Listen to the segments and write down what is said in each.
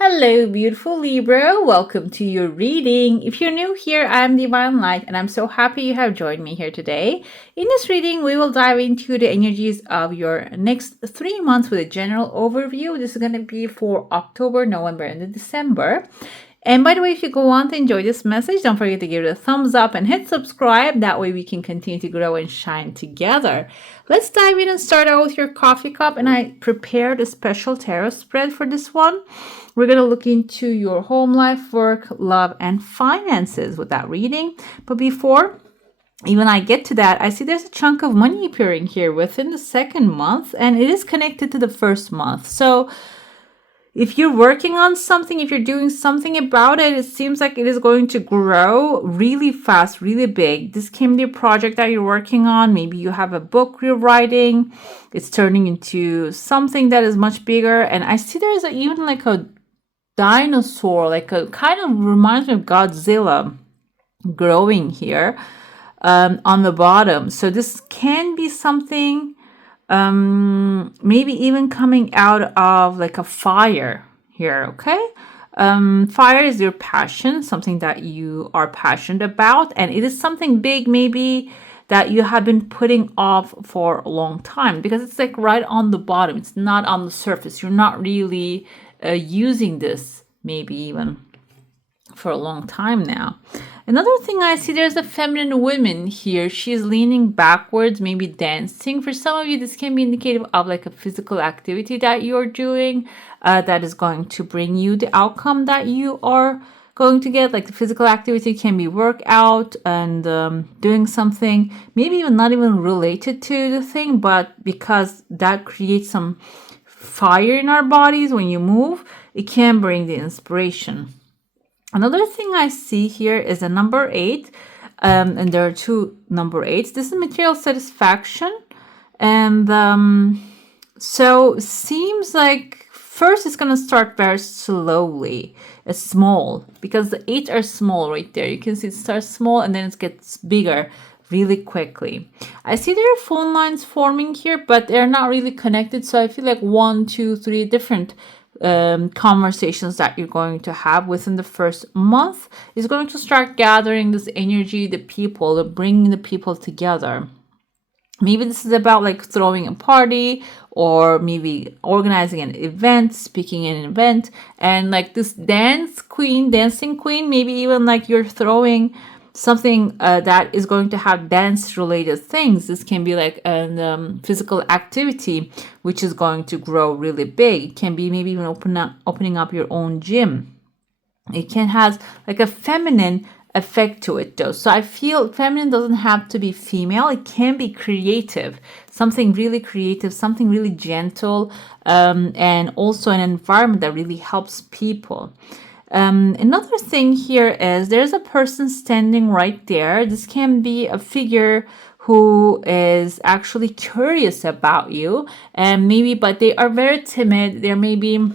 Hello, beautiful Libra. Welcome to your reading. If you're new here, I'm Divine Light, and I'm so happy you have joined me here today. In this reading, we will dive into the energies of your next 3 months with a general overview. This is going to be for October, November, and December. And by the way, if you go on to enjoy this message, don't forget to give it a thumbs up and hit subscribe. That way we can continue to grow and shine together. Let's dive in and start out with your coffee cup. And I prepared a special tarot spread for this one. We're going to look into your home life, work, love, and finances with that reading. But before even I get to that, I see there's a chunk of money appearing here within the second month, and it is connected to the first month. So if you're working on something, if you're doing something about it, it seems like it is going to grow really fast, really big. This can be a project that you're working on. Maybe you have a book you're writing. It's turning into something that is much bigger. And I see there's even like a dinosaur, like a kind of reminds me of Godzilla growing here on the bottom. So this can be something maybe even coming out of like a fire here. Okay. Fire is your passion, something that you are passionate about, and it is something big maybe that you have been putting off for a long time, because it's like right on the bottom. It's not on the surface. You're not really using this maybe even for a long time now. Another thing I see, there's a feminine woman here. She's leaning backwards, maybe dancing. For some of you, this can be indicative of like a physical activity that you're doing that is going to bring you the outcome that you are going to get. Like the physical activity can be workout and doing something, maybe even not even related to the thing, but because that creates some fire in our bodies when you move, it can bring the inspiration. Another thing I see here is a number 8, and there are 2 number 8s. This is material satisfaction, and so seems like first it's going to start very slowly, small, because the 8 are small right there. You can see it starts small and then it gets bigger really quickly. I see there are phone lines forming here, but they're not really connected. So I feel like 1, 2, 3 different conversations that you're going to have within the first month is going to start gathering this energy, the people, bringing the people together. Maybe this is about like throwing a party, or maybe organizing an event, speaking in an event, and like this dancing queen, maybe even like you're throwing something that is going to have dance related things. This can be like a physical activity which is going to grow really big. It can be maybe even opening up your own gym. It can have like a feminine effect to it though. So I feel feminine doesn't have to be female. It can be creative, something really creative, something really gentle, and also an environment that really helps people. Another thing here is there's a person standing right there. This can be a figure who is actually curious about you, and maybe, but they are very timid. They maybe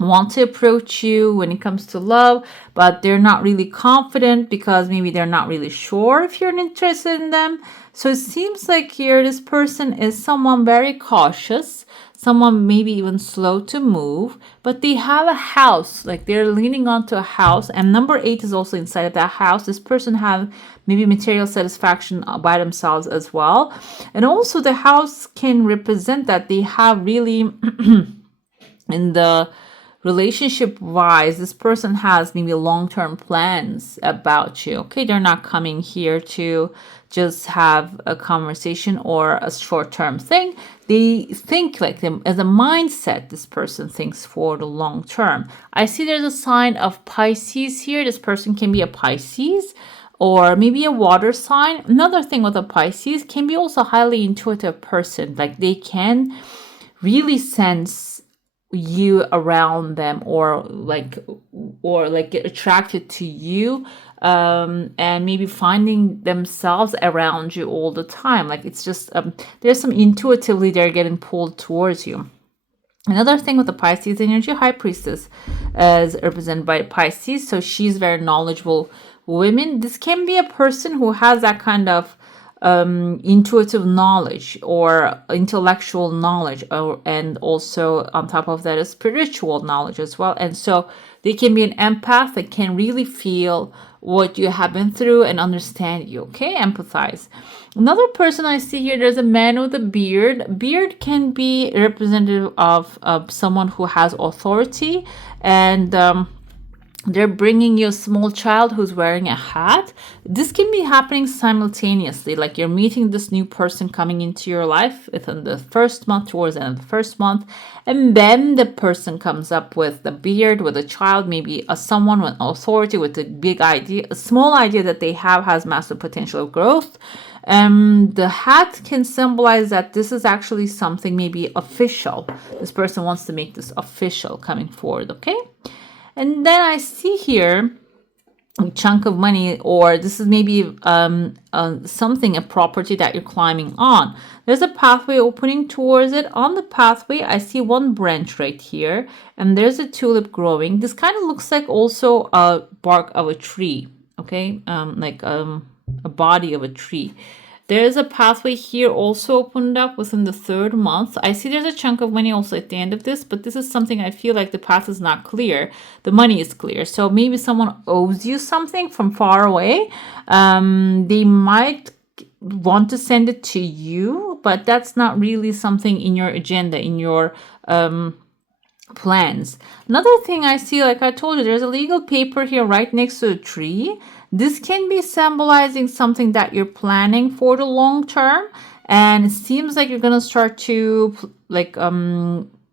want to approach you when it comes to love, but they're not really confident because maybe they're not really sure if you're interested in them. So it seems like here this person is someone very cautious, someone maybe even slow to move, but they have a house, like they're leaning onto a house, and number 8 is also inside of that house. This person have maybe material satisfaction by themselves as well, and also the house can represent that they have really in the relationship wise, this person has maybe long-term plans about you. Okay, they're not coming here to just have a conversation or a short-term thing. They think like them as a mindset. This person thinks for the long term. I see there's a sign of Pisces here. This person can be a Pisces or maybe a water sign. Another thing with a Pisces can be also a highly intuitive person. Like they can really sense you around them, or get attracted to you, and maybe finding themselves around you all the time. Like it's just there's some intuitively they're getting pulled towards you. Another thing with the Pisces energy, High Priestess is represented by Pisces, so she's very knowledgeable woman. This can be a person who has that kind of intuitive knowledge or intellectual knowledge, and also on top of that, a spiritual knowledge as well. And so they can be an empath that can really feel what you have been through and understand you. Okay, empathize. Another person I see here, there's a man with a beard. Beard can be representative of someone who has authority, and they're bringing you a small child who's wearing a hat. This can be happening simultaneously, like you're meeting this new person coming into your life within the first month, towards the end of the first month, and then the person comes up with the beard, with a child, maybe someone with authority, with a big idea, a small idea that they have has massive potential of growth. The hat can symbolize that this is actually something maybe official. This person wants to make this official coming forward, okay? And then I see here a chunk of money, or this is maybe something, a property that you're climbing on. There's a pathway opening towards it. On the pathway, I see one branch right here, and there's a tulip growing. This kind of looks like also a bark of a tree, okay? Like a body of a tree. There's a pathway here also opened up within the third month. I see there's a chunk of money also at the end of this, but this is something I feel like the path is not clear. The money is clear. So maybe someone owes you something from far away. They might want to send it to you, but that's not really something in your agenda, in your plans. Another thing I see, like I told you, there's a legal paper here right next to the tree. This can be symbolizing something that you're planning for the long term, and it seems like you're gonna start to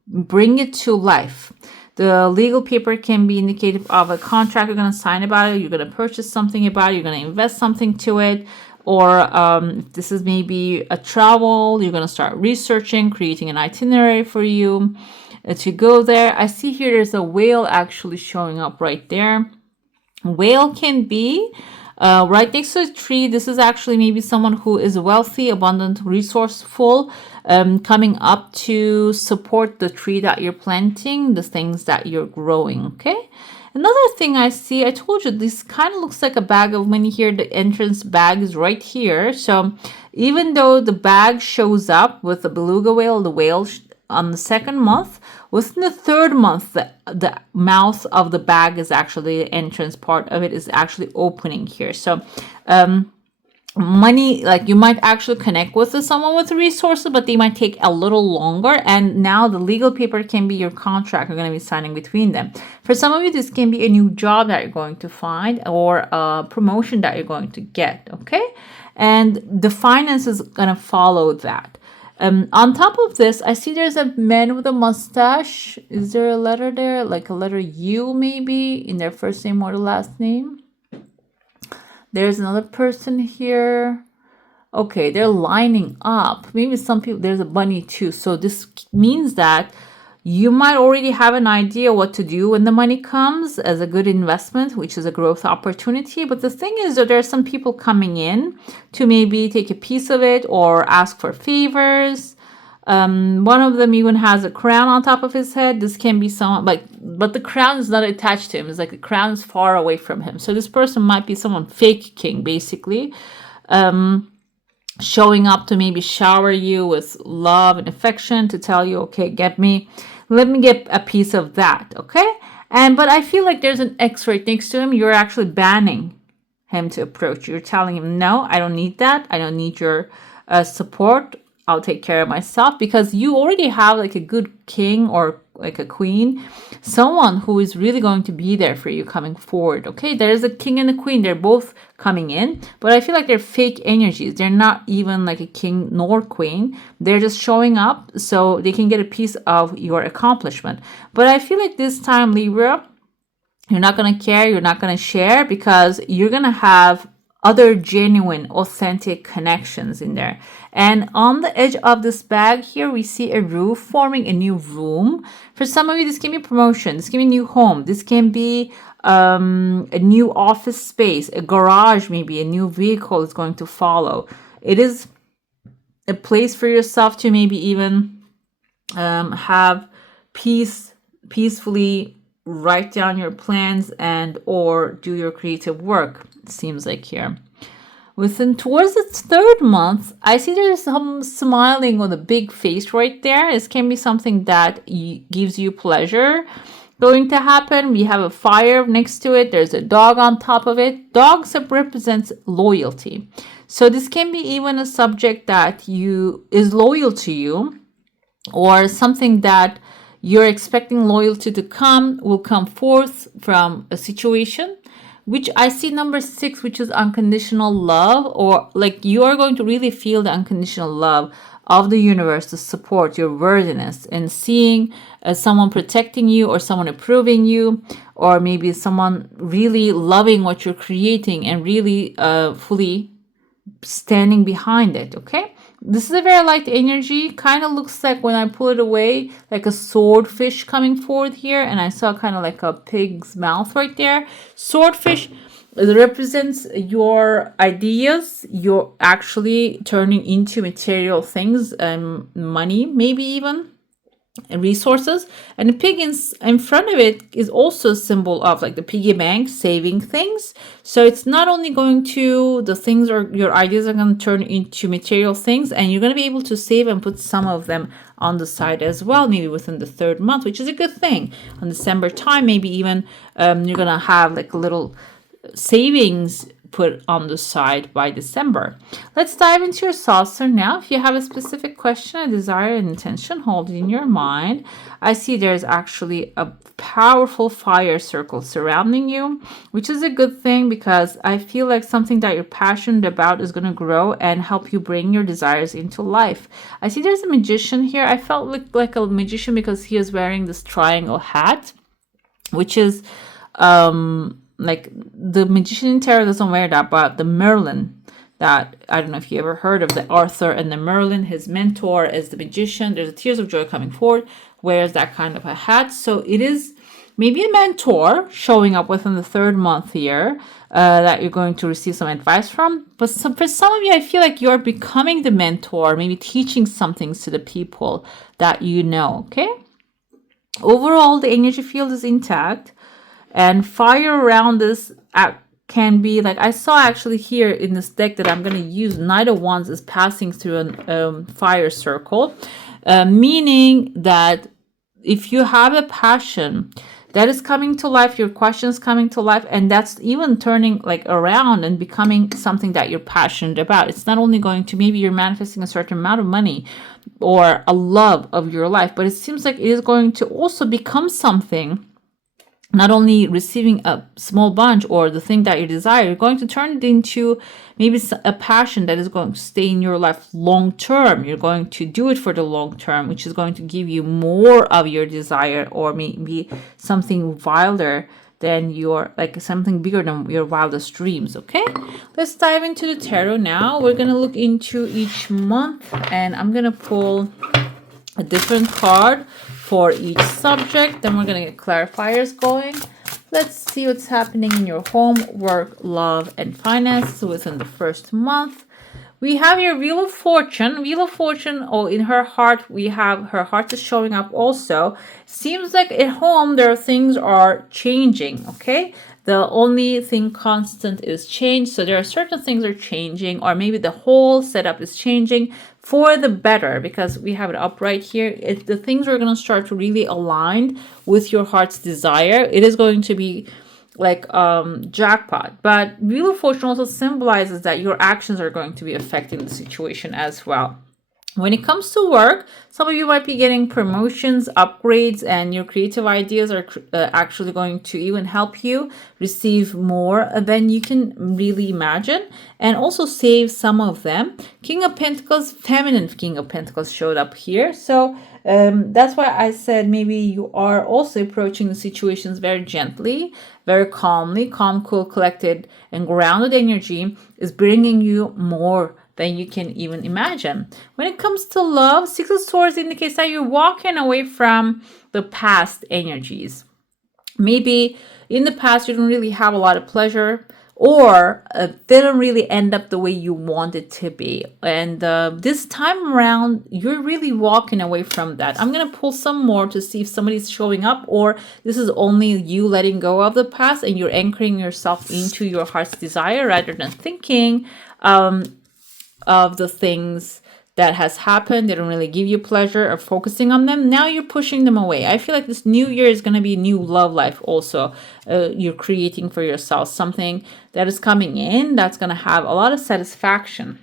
bring it to life. The legal paper can be indicative of a contract you're gonna sign about it, you're gonna purchase something about it, you're gonna invest something to it, or this is maybe a travel, you're gonna start researching, creating an itinerary for you to go there. I see here there's a whale actually showing up right there. Whale can be right next to a tree. This is actually maybe someone who is wealthy, abundant, resourceful, coming up to support the tree that you're planting, the things that you're growing, okay? Another thing I see, I told you, this kind of looks like a bag of money here. The entrance bag is right here. So even though the bag shows up with the beluga whale, the whale on the second month, within the third month, the mouth of the bag is actually, the entrance part of it is actually opening here. So money, like you might actually connect with someone with resources, but they might take a little longer. And now the legal paper can be your contract you're going to be signing between them. For some of you, this can be a new job that you're going to find, or a promotion that you're going to get, okay? And the finance is going to follow that. On top of this, I see there's a man with a mustache. Is there a letter there? Like a letter U maybe in their first name or the last name? There's another person here. Okay, they're lining up. Maybe some people, there's a bunny too. So this means that you might already have an idea what to do when the money comes as a good investment, which is a growth opportunity. But the thing is that there are some people coming in to maybe take a piece of it or ask for favors. One of them even has a crown on top of his head. This can be someone but the crown is not attached to him. It's like the crown is far away from him. So this person might be someone fake king, basically. Showing up to maybe shower you with love and affection, to tell you, okay, let me get a piece of that, okay? But I feel like there's an X right next to him. You're actually banning him to approach you. You're telling him, no, I don't need that. I don't need your support. I'll take care of myself, because you already have like a good king or like a queen, someone who is really going to be there for you coming forward, okay? There's a king and a queen. They're both coming in, but I feel like they're fake energies. They're not even like a king nor queen. They're just showing up so they can get a piece of your accomplishment. But I feel like this time, Libra, you're not going to care. You're not going to share, because you're going to have other genuine, authentic connections in there. And on the edge of this bag here, we see a roof forming, a new room. For some of you, this can be promotion. This can be a new home. This can be a new office space, a garage, maybe a new vehicle is going to follow. It is a place for yourself to maybe even have peacefully write down your plans and or do your creative work, it seems like here. Within towards the third month, I see there's some smiling on the big face right there. This can be something that gives you pleasure going to happen. We have a fire next to it. There's a dog on top of it. Dogs represents loyalty. So this can be even a subject that is loyal to you, or something that you're expecting loyalty to will come forth from a situation, which I see number 6, which is unconditional love, or like you are going to really feel the unconditional love of the universe to support your worthiness, and seeing someone protecting you, or someone approving you, or maybe someone really loving what you're creating and really fully standing behind it. Okay, this is a very light energy. Kind of looks like, when I pull it away, like a swordfish coming forward here, and I saw kind of like a pig's mouth right there. Swordfish represents your ideas. You're actually turning into material things, money, maybe even resources. And the pig in front of it is also a symbol of like the piggy bank, saving things. So it's not only going to, the things, or your ideas are going to turn into material things, and you're going to be able to save and put some of them on the side as well, maybe within the third month, which is a good thing. On December time, maybe even you're going to have like a little savings put on the side by December. Let's dive into your saucer now. If you have a specific question, a desire, an intention, hold it in your mind. I see there's actually a powerful fire circle surrounding you, which is a good thing, because I feel like something that you're passionate about is going to grow and help you bring your desires into life. I see there's a magician here. I felt like a magician because he is wearing this triangle hat, which is like the magician in tarot doesn't wear that, but the Merlin, that I don't know if you ever heard of the Arthur and the Merlin, his mentor as the magician, there's a Tears of Joy coming forward, wears that kind of a hat. So it is maybe a mentor showing up within the third month here that you're going to receive some advice from. But for some of you, I feel like you're becoming the mentor, maybe teaching some things to the people that you know. Okay, overall the energy field is intact. And fire around this can be like, I saw actually here in this deck that I'm going to use, Knight of Wands is passing through a fire circle, meaning that if you have a passion that is coming to life, your questions coming to life, and that's even turning like around and becoming something that you're passionate about. It's not only going to, maybe you're manifesting a certain amount of money or a love of your life, but it seems like it is going to also become something. Not only receiving a small bunch or the thing that you desire, you're going to turn it into maybe a passion that is going to stay in your life long term. You're going to do it for the long term, which is going to give you more of your desire, or maybe something wilder than something bigger than your wildest dreams. Okay, let's dive into the tarot now. We're going to look into each month, and I'm going to pull a different card for each subject. Then we're going to get clarifiers going. Let's see what's happening in your home, work, love, and finances within the first month. We have your Wheel of Fortune. Wheel of Fortune, in her heart, we have her heart is showing up also. Seems like at home, things are changing, okay? The only thing constant is change. So there are certain things are changing, or maybe the whole setup is changing for the better, because we have it up right here. The things are going to start to really align with your heart's desire. It is going to be like jackpot. But Wheel of Fortune also symbolizes that your actions are going to be affecting the situation as well. When it comes to work, some of you might be getting promotions, upgrades, and your creative ideas are actually going to even help you receive more than you can really imagine, and also save some of them. King of Pentacles, feminine King of Pentacles showed up here. So that's why I said maybe you are also approaching the situations very gently, very calmly. Calm, cool, collected, and grounded energy is bringing you more than you can even imagine. When it comes to love, Six of Swords indicates that you're walking away from the past energies. Maybe in the past you don't really have a lot of pleasure or didn't really end up the way you want it to be. And this time around, you're really walking away from that. I'm going to pull some more to see if somebody's showing up, or this is only you letting go of the past and you're anchoring yourself into your heart's desire rather than thinking of the things that has happened. They don't really give you pleasure, or focusing on them. Now you're pushing them away. I feel like this new year is going to be a new love life also. You're creating for yourself something that is coming in that's going to have a lot of satisfaction.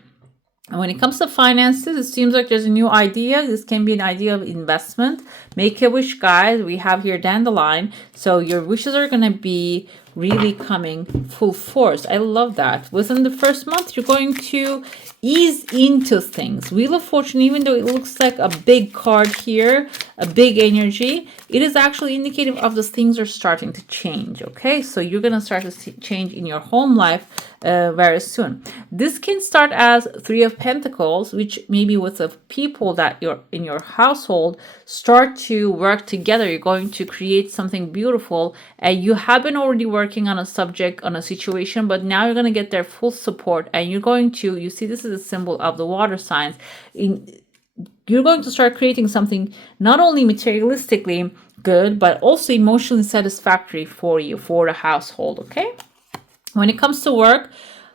And when it comes to finances, it seems like there's a new idea. This can be an idea of investment. Make a wish, guys. We have here dandelion. So your wishes are going to be really coming full force. I love that. Within the first month, you're going to ease into things. Wheel of Fortune, even though it looks like a big card here, a big energy, it is actually indicative of the things are starting to change. Okay, so you're going to start to see change in your home life very soon. This can start as Three of Pentacles, which maybe with the people that you're in your household start to work together. You're going to create something beautiful, and you have been already working on a subject, on a situation, but now you're going to get their full support, and you're going to, you see, this is a symbol of the water signs. You're going to start creating something not only materialistically good, but also emotionally satisfactory for you, for the household. Okay. When it comes to work,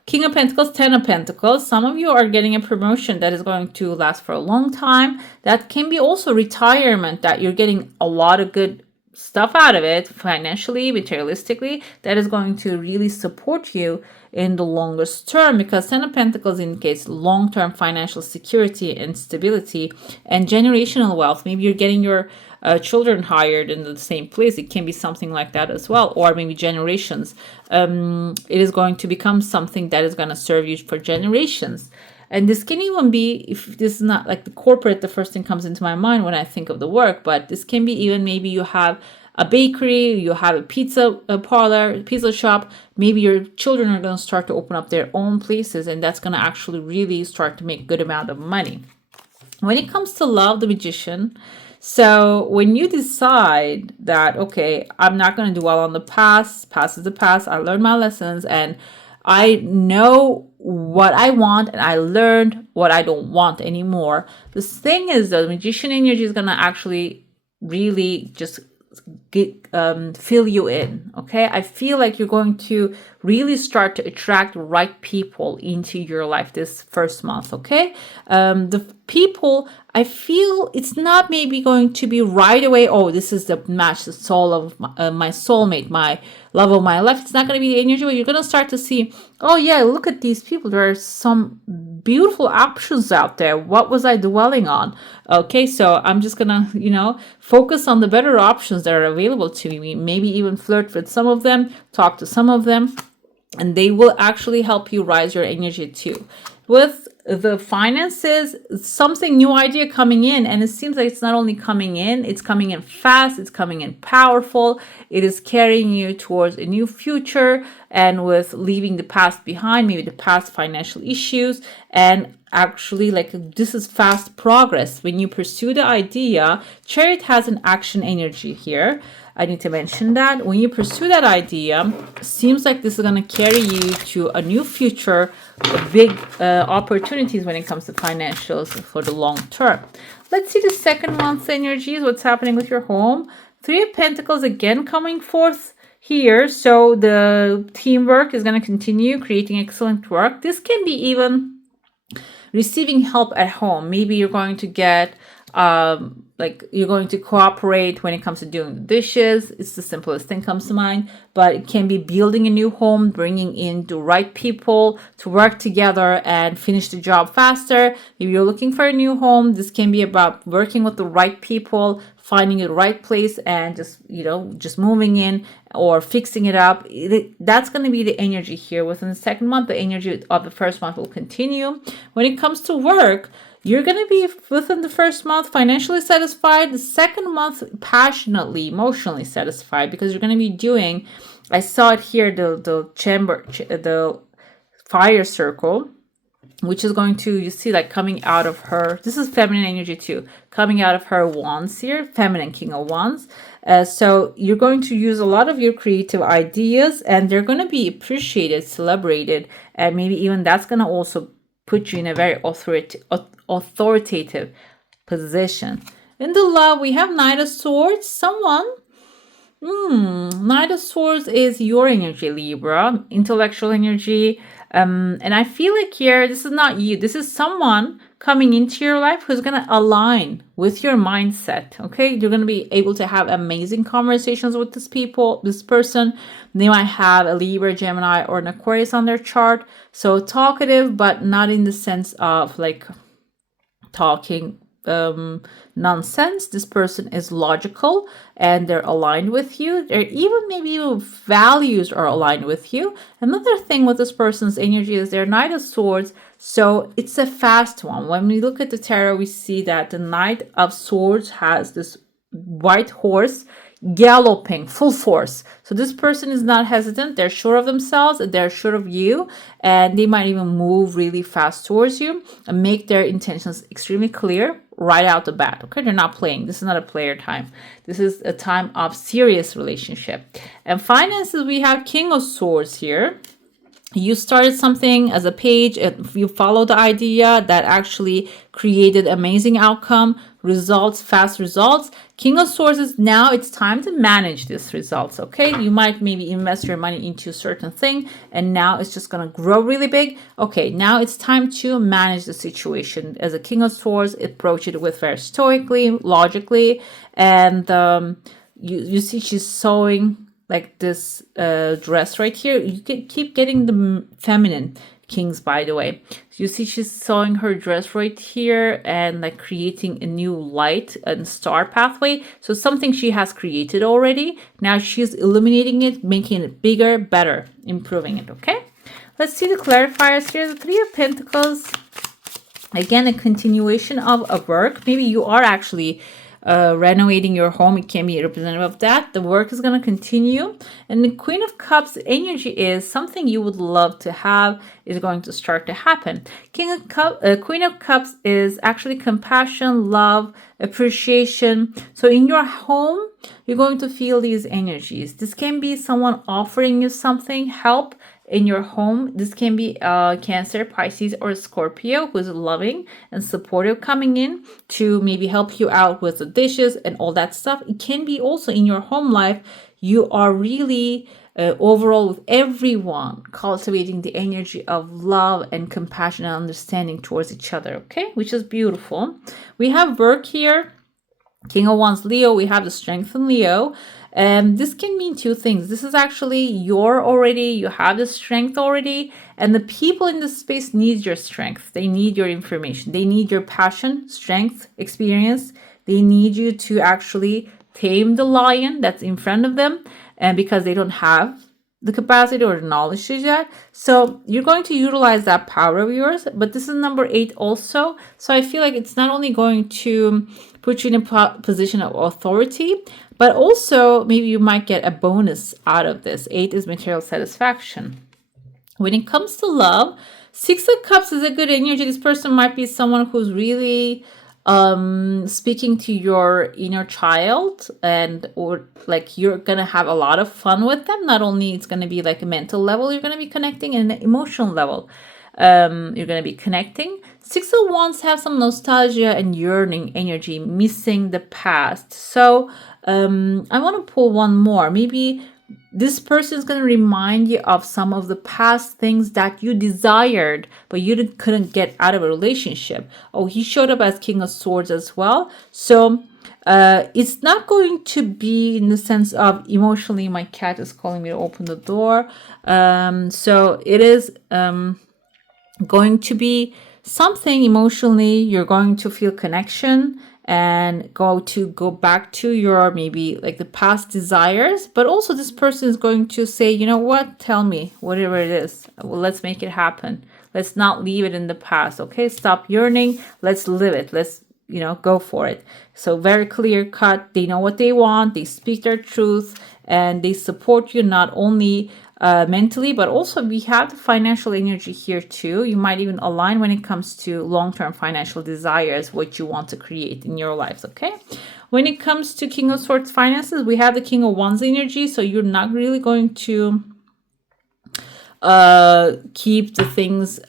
King of Pentacles, Ten of Pentacles, some of you are getting a promotion that is going to last for a long time. That can be also retirement, that you're getting a lot of good stuff out of it, financially, materialistically, that is going to really support you in the longest term, because Ten of Pentacles indicates long-term financial security and stability and generational wealth. Maybe you're getting your children hired in the same place. It can be something like that as well, or maybe generations. It is going to become something that is going to serve you for generations. And this can even be, if this is not like the corporate, the first thing comes into my mind when I think of the work, but this can be even maybe you have a bakery, you have a pizza parlor, pizza shop. Maybe your children are going to start to open up their own places, and that's going to actually really start to make a good amount of money. When it comes to love, the Magician. So when you decide that, okay, I'm not going to dwell on the past is the past, I learned my lessons, and I know what I want, and I learned what I don't want anymore. This thing is, the Magician energy is going to actually really just fill you in. Okay, I feel like you're going to really start to attract the right people into your life this first month. Okay, the people, I feel it's not maybe going to be right away, oh, this is the match, the soul of my soulmate, my love of my life. It's not going to be the energy, but you're going to start to see, oh yeah, look at these people, there are some beautiful options out there. What was I dwelling on? Okay, so I'm just gonna, focus on the better options that are available to me. Maybe even flirt with some of them, talk to some of them, and they will actually help you rise your energy too. With the finances, something new idea coming in, and it seems like it's not only coming in, it's coming in fast, it's coming in powerful, it is carrying you towards a new future, and with leaving the past behind, maybe the past financial issues, and actually like this is fast progress. When you pursue the idea, Chariot has an action energy here. I need to mention that when you pursue that idea, seems like this is going to carry you to a new future, big opportunities when it comes to financials for the long term. Let's see the second month energies, what's happening with your home. Three of Pentacles again coming forth here. So the teamwork is going to continue, creating excellent work. This can be even receiving help at home. Maybe you're going to get you're going to cooperate when it comes to doing the dishes. It's the simplest thing comes to mind, but it can be building a new home, bringing in the right people to work together and finish the job faster. If you're looking for a new home, this can be about working with the right people, finding the right place, and just moving in or fixing it up. That's going to be the energy here. Within the second month, the energy of the first month will continue. When it comes to work, you're going to be within the first month financially satisfied. The second month, passionately, emotionally satisfied, because you're going to be doing, I saw it here, the chamber, the fire circle. which is going to, you see, like coming out of her. This is feminine energy too, coming out of her wands here, feminine king of wands. So you're going to use a lot of your creative ideas, and they're going to be appreciated, celebrated, and maybe even that's going to also put you in a very authoritative position. In the love, we have Knight of Swords. Someone, Knight of Swords is your energy, Libra, intellectual energy. And I feel like here, this is not you. This is someone coming into your life who's going to align with your mindset. Okay. You're going to be able to have amazing conversations with this person. They might have a Libra, Gemini, or an Aquarius on their chart. So talkative, but not in the sense of like talking nonsense. This person is logical and they're aligned with you. They're even maybe even values are aligned with you. Another thing with this person's energy is their Knight of Swords. So it's a fast one. When we look at the tarot, we see that the Knight of Swords has this white horse galloping full force. So this person is not hesitant. They're sure of themselves, they're sure of you, and they might even move really fast towards you and make their intentions extremely clear right out the bat. Okay, they're not playing. This is not a player time. This is a time of serious relationship. And finances, we have King of Swords here. You started something as a page, and you follow the idea that actually created amazing outcome, results, fast results. King of Swords is now it's time to manage these results. Okay, you might maybe invest your money into a certain thing, and now it's just going to grow really big. Okay, now it's time to manage the situation. As a King of Swords, approach it with very stoically, logically, and you see she's sewing like this dress right here. You can keep getting the feminine kings, by the way. You see she's sewing her dress right here and like creating a new light and star pathway. So something she has created already. Now she's illuminating it, making it bigger, better, improving it. Okay, let's see the clarifiers here. The Three of Pentacles. Again, a continuation of a work. Maybe you are actually renovating your home. It can be representative of that. The work is going to continue. And the Queen of Cups energy is something you would love to have is going to start to happen. Queen of Cups is actually compassion, love, appreciation. So in your home, you're going to feel these energies. This can be someone offering you something, help in your home. This can be Cancer, Pisces, or Scorpio who is loving and supportive, coming in to maybe help you out with the dishes and all that stuff. It can be also in your home life. You are really overall with everyone cultivating the energy of love and compassion and understanding towards each other. Okay, which is beautiful. We have work here. King of Wands, Leo. We have the Strength in Leo. This can mean two things. This is actually you have the strength already, and the people in this space need your strength. They need your information. They need your passion, strength, experience. They need you to actually tame the lion that's in front of them, and because they don't have the capacity or the knowledge to do that. So you're going to utilize that power of yours, but this is number 8 also. So I feel like it's not only going to put you in a position of authority, but also maybe you might get a bonus out of this. 8 is material satisfaction. When it comes to love, 6 of Cups is a good energy. This person might be someone who's really speaking to your inner child, and or like you're gonna have a lot of fun with them. Not only it's gonna be like a mental level, you're gonna be connecting, and an emotional level you're gonna be connecting. 6 of Wands have some nostalgia and yearning energy, missing the past. So I want to pull one more. Maybe this person is going to remind you of some of the past things that you desired, but you couldn't get out of a relationship. Oh, he showed up as King of Swords as well. So it's not going to be in the sense of emotionally, my cat is calling me to open the door. So it is going to be something emotionally. You're going to feel connection and go back to your maybe like the past desires, but also this person is going to say, you know what, tell me whatever it is, well, let's make it happen. Let's not leave it in the past. Okay, stop yearning, let's live it. Let's go for it. So very clear cut. They know what they want, they speak their truth, and they support you not only mentally, but also we have the financial energy here too. You might even align when it comes to long-term financial desires, what you want to create in your lives, okay? When it comes to King of Swords finances, we have the King of Wands energy, so you're not really going to keep the things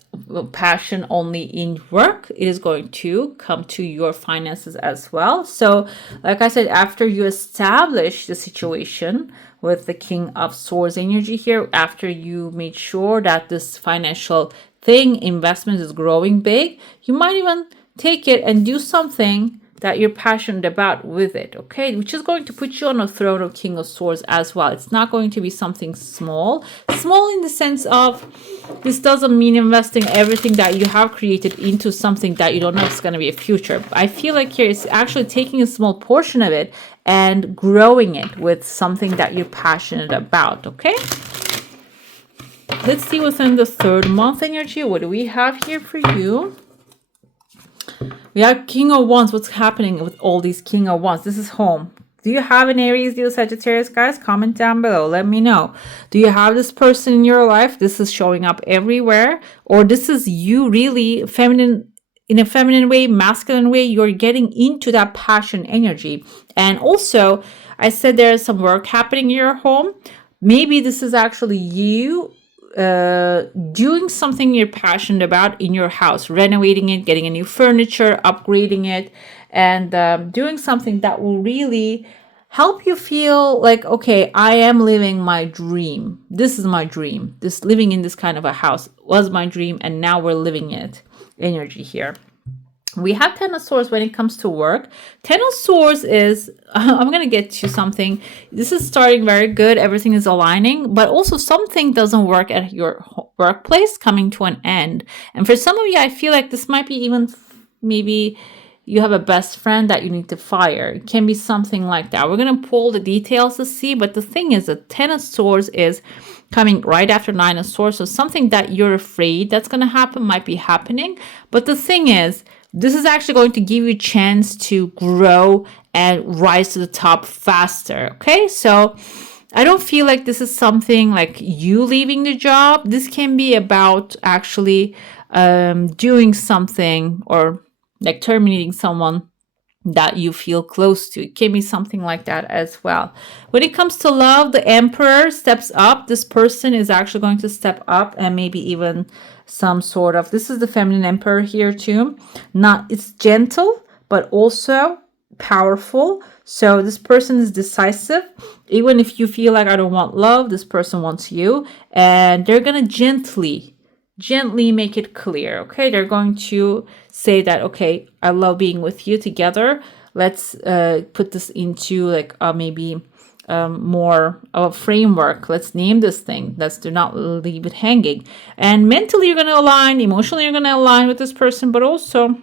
passion only in work. It is going to come to your finances as well. So like I said, after you establish the situation with the King of Swords energy here, after you made sure that this financial investment is growing big, you might even take it and do something that you're passionate about with it, okay? Which is going to put you on a throne of King of Swords as well. It's not going to be something small. Small in the sense of, this doesn't mean investing everything that you have created into something that you don't know if it's going to be a future. I feel like here it's actually taking a small portion of it and growing it with something that you're passionate about, okay? Let's see within the third month energy. What do we have here for you? We have King of Wands. What's happening with all these King of Wands? This is home. Do you have an Aries, Leo, Sagittarius, guys? Comment down below. Let me know. Do you have this person in your life? This is showing up everywhere. Or this is you really feminine, in a feminine way, masculine way. You're getting into that passion energy. And also, I said there's some work happening in your home. Maybe this is actually you doing something you're passionate about in your house, renovating it, getting a new furniture, upgrading it, and doing something that will really help you feel like, okay, I am living my dream. This is my dream. This living in this kind of a house was my dream, and now we're living it. Energy here. We have Ten of Swords when it comes to work. Ten of Swords is, I'm going to get to something. This is starting very good. Everything is aligning, but also something doesn't work at your workplace coming to an end. And for some of you, I feel like this might be even maybe you have a best friend that you need to fire. It can be something like that. We're going to pull the details to see. But the thing is, the Ten of Swords is coming right after Nine of Swords. So something that you're afraid that's going to happen might be happening. But the thing is, this is actually going to give you a chance to grow and rise to the top faster, okay? So I don't feel like this is something like you leaving the job. This can be about actually doing something or like terminating someone that you feel close to. It can be something like that as well. When it comes to love, the Emperor steps up. This person is actually going to step up and maybe even some sort of, this is the feminine Emperor here too. It's gentle, but also powerful. So this person is decisive. Even if you feel like I don't want love, this person wants you. And they're going to gently make it clear, okay? They're going to say that, okay, I love being with you together. Let's put this into like maybe more of a framework. Let's name this thing. Let's do not leave it hanging. And mentally, you're going to align. Emotionally, you're going to align with this person. But also,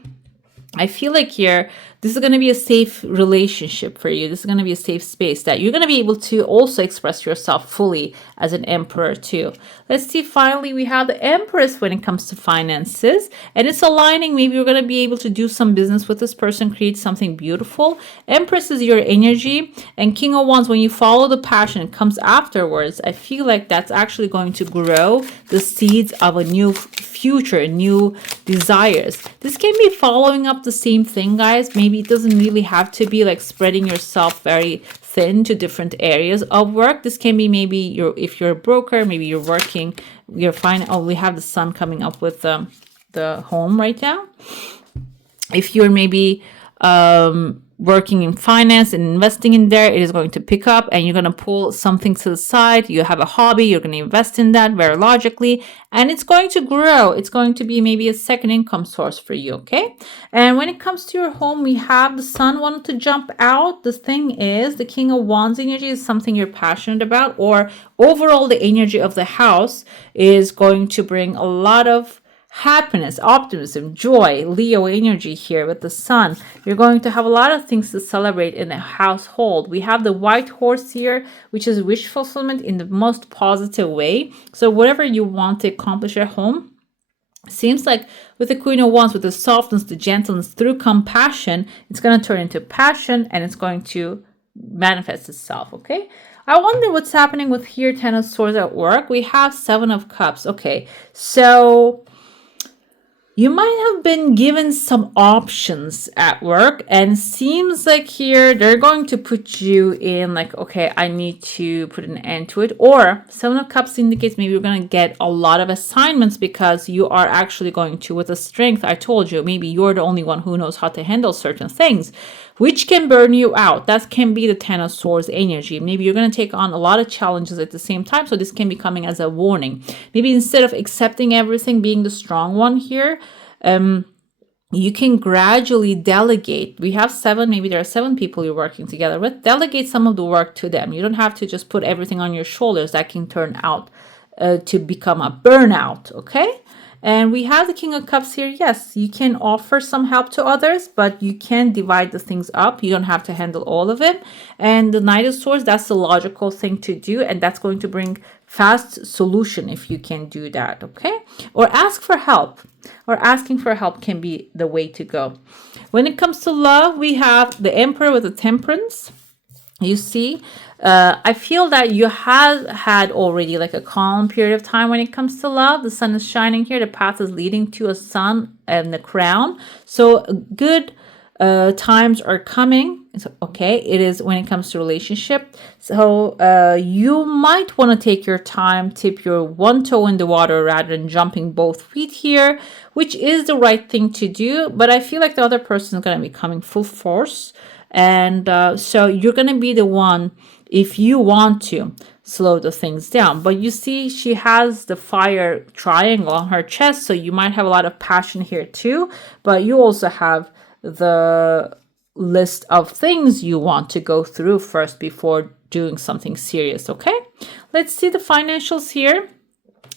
I feel like here, this is going to be a safe relationship for you. This is going to be a safe space that you're going to be able to also express yourself fully as an Emperor too. Let's see, finally, we have the Empress when it comes to finances. And it's aligning. Maybe you're going to be able to do some business with this person, create something beautiful. Empress is your energy. And King of Wands, when you follow the passion, it comes afterwards. I feel like that's actually going to grow the seeds of a new future, new desires. This can be following up the same thing, guys. Maybe it doesn't really have to be like spreading yourself very thin to different areas of work. This can be maybe if you're a broker, maybe you're working, you're fine. Oh, we have the sun coming up with the home right now. If you're maybe working in finance and investing in there, it is going to pick up and you're going to pull something to the side. You have a hobby, you're going to invest in that very logically, and it's going to grow. It's going to be maybe a second income source for you, okay? And when it comes to your home, we have the sun wanting to jump out. The thing is, the King of Wands energy is something you're passionate about, or overall the energy of the house is going to bring a lot of happiness, optimism, joy, Leo energy here with the sun. You're going to have a lot of things to celebrate in a household. We have the white horse here, which is wish fulfillment in the most positive way. So whatever you want to accomplish at home, seems like with the Queen of Wands, with the softness, the gentleness, through compassion, it's going to turn into passion and it's going to manifest itself, okay? I wonder what's happening with here, Ten of Swords at work. We have Seven of Cups. Okay, so you might have been given some options at work, and seems like here they're going to put you in like, okay, I need to put an end to it. Or Seven of Cups indicates maybe you're going to get a lot of assignments because you are actually going to, with a strength, I told you, maybe you're the only one who knows how to handle certain things, which can burn you out. That can be the Ten of Swords energy. Maybe you're going to take on a lot of challenges at the same time. So this can be coming as a warning. Maybe instead of accepting everything, being the strong one here, you can gradually delegate. We have seven, maybe there are seven people you're working together with. Delegate some of the work to them. You don't have to just put everything on your shoulders. That can turn out to become a burnout, okay? And we have the King of Cups here. Yes, you can offer some help to others, but you can divide the things up. You don't have to handle all of it. And the Knight of Swords, that's the logical thing to do. And that's going to bring fast solution if you can do that, okay? Or ask for help. Or asking for help can be the way to go. When it comes to love, we have the Emperor with the Temperance. You see, I feel that you have had already like a calm period of time when it comes to love. The sun is shining here. The path is leading to a sun and the crown. So good times are coming. So, okay, it is when it comes to relationship. So you might want to take your time, tip your one toe in the water rather than jumping both feet here, which is the right thing to do. But I feel like the other person is going to be coming full force. And so you're going to be the one, if you want to, slow the things down. But you see, she has the fire triangle on her chest, so you might have a lot of passion here too. But you also have the list of things you want to go through first before doing something serious, okay? Let's see the financials here.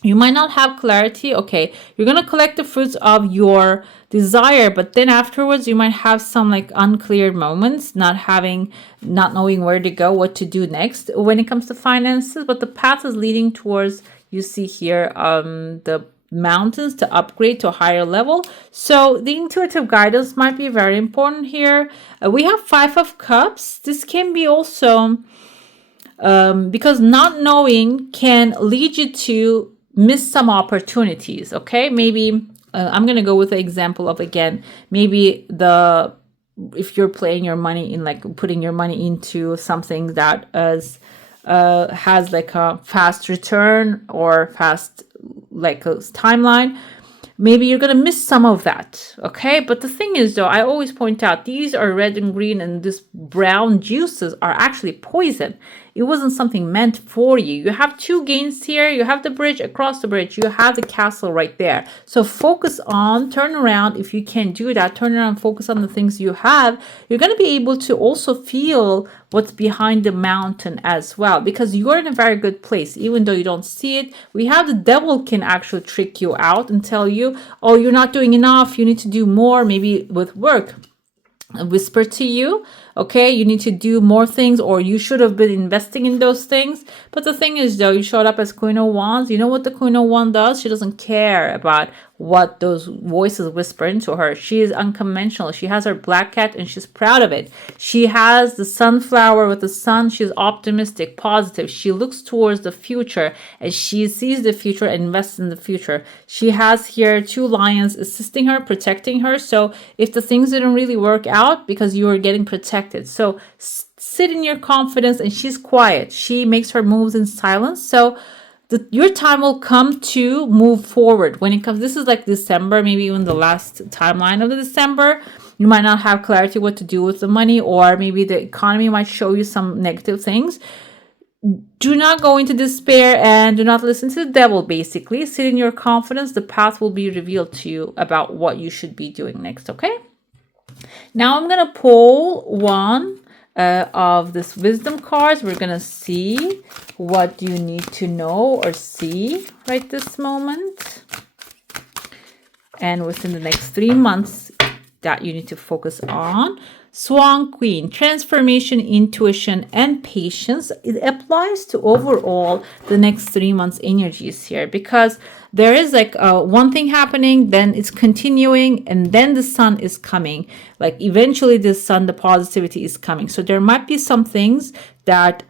You might not have clarity. Okay, you're going to collect the fruits of your desire, but then afterwards you might have some like unclear moments, not knowing where to go, what to do next when it comes to finances. But the path is leading towards, you see here, the mountains to upgrade to a higher level. So the intuitive guidance might be very important here. We have Five of Cups. This can be also because not knowing can lead you to miss some opportunities, okay? Maybe I'm going to go with the example of, again, maybe if you're playing your money in, like putting your money into something that has like a fast return or fast like a timeline, maybe you're going to miss some of that, okay? But the thing is, though, I always point out these are red and green, and this brown juices are actually poison. It wasn't something meant for you. You have two gains here. You have the bridge, across the bridge. You have the castle right there. So focus on, turn around. If you can do that, turn around, focus on the things you have. You're going to be able to also feel what's behind the mountain as well, because you're in a very good place, even though you don't see it. We have the devil can actually trick you out and tell you, oh, you're not doing enough. You need to do more, maybe with work. Whisper to you, okay, you need to do more things, or you should have been investing in those things. But the thing is, though, you showed up as Queen of Wands. You know what the Queen of Wands does? She doesn't care about what those voices whisper into her. She is unconventional. She has her black cat and she's proud of it. She has the sunflower with the sun. She's optimistic, positive. She looks towards the future and she sees the future and invests in the future. She has here two lions assisting her, protecting her. So if the things didn't really work out, because you are getting protected. So sit in your confidence, and she's quiet. She makes her moves in silence. So your time will come to move forward. When it comes, this is like December, maybe even the last timeline of the December. You might not have clarity what to do with the money, or maybe the economy might show you some negative things. Do not go into despair and do not listen to the devil, basically. Sit in your confidence. The path will be revealed to you about what you should be doing next, okay? Now I'm going to pull one of this wisdom cards. We're going to see what you need to know or see right this moment, and within the next 3 months that you need to focus on. Swan Queen, transformation, intuition, and patience. It applies to overall the next 3 months energies here, because there is like one thing happening, then it's continuing, and then the sun is coming. Like eventually the sun, the positivity is coming. So there might be some things that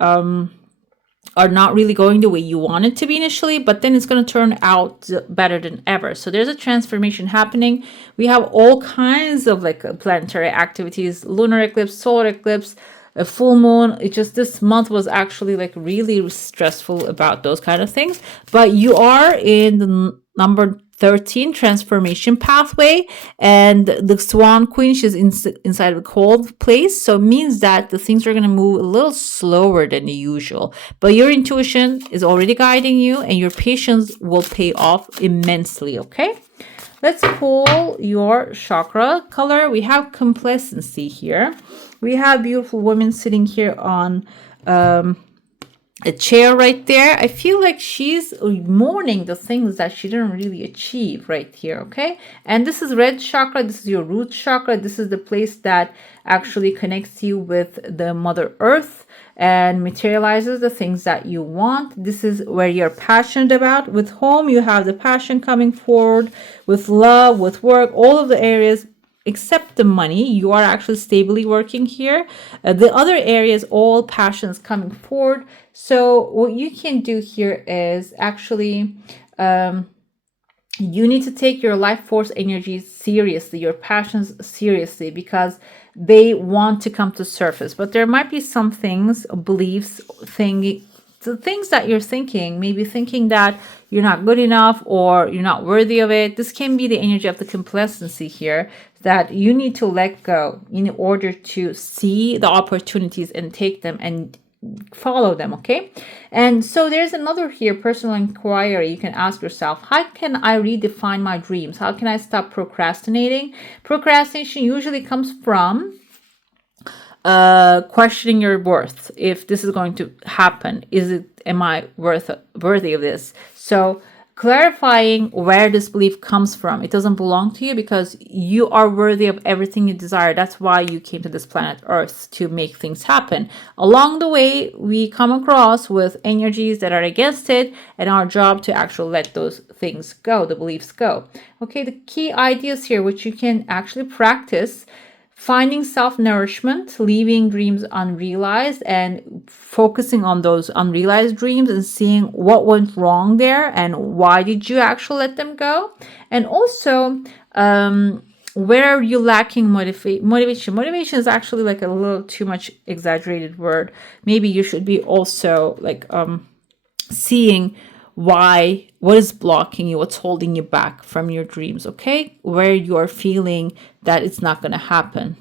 are not really going the way you want it to be initially, but then it's going to turn out better than ever. So there's a transformation happening. We have all kinds of like planetary activities, lunar eclipse, solar eclipse, a full moon. It just, this month was actually like really stressful about those kind of things. But you are in the number 13 transformation pathway, and the Swan Queen, she's inside of a cold place, so it means that the things are going to move a little slower than the usual, but your intuition is already guiding you, and your patience will pay off immensely. Okay, let's pull your chakra color. We have complacency here. We have beautiful women sitting here on a chair right there. I feel like she's mourning the things that she didn't really achieve right here. Okay, and this is red chakra. This is your root chakra. This is the place that actually connects you with the Mother Earth and materializes the things that you want. This is where you're passionate about. With home, you have the passion coming forward. With love, with work, all of the areas except the money, you are actually stably working here. The other areas, all passions coming forward. So what you can do here is actually you need to take your life force energies seriously, your passions seriously, because they want to come to surface. But there might be some things, beliefs, the things that you're thinking, maybe thinking that you're not good enough or you're not worthy of it. This can be the energy of the complacency here that you need to let go in order to see the opportunities and take them and follow them. Okay, and so there's another here, personal inquiry. You can ask yourself, how can I redefine my dreams? How can I stop procrastinating? Procrastination usually comes from questioning your worth. If this is going to happen, am I worthy of this? So clarifying where this belief comes from. It doesn't belong to you because you are worthy of everything you desire. That's why you came to this planet Earth, to make things happen. Along the way, we come across with energies that are against it, and our job to actually let those things go, the beliefs go. Okay, the key ideas here, which you can actually practice: finding self-nourishment, leaving dreams unrealized, and focusing on those unrealized dreams and seeing what went wrong there and why did you actually let them go. And also, where are you lacking motivation? Motivation is actually like a little too much exaggerated word. Maybe you should be also like seeing what is blocking you, what's holding you back from your dreams. Okay, where you are feeling that it's not going to happen.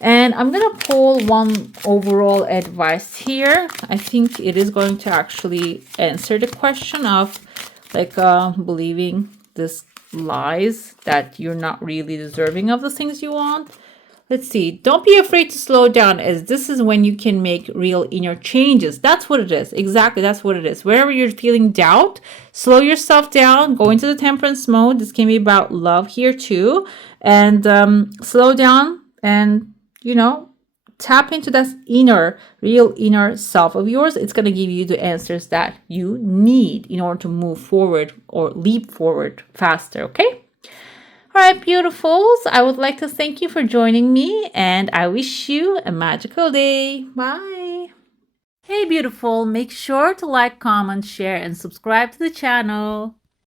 And I'm going to pull one overall advice here. I think it is going to actually answer the question of like believing this lies that you're not really deserving of the things you want. Let's see. Don't be afraid to slow down, as this is when you can make real inner changes. That's what it is. Exactly. That's what it is. Wherever you're feeling doubt, slow yourself down. Go into the temperance mode. This can be about love here too. And slow down and, tap into that real inner self of yours. It's going to give you the answers that you need in order to move forward or leap forward faster. Okay? All right, beautifuls, I would like to thank you for joining me, and I wish you a magical day. Bye. Hey, beautiful, make sure to like, comment, share, and subscribe to the channel.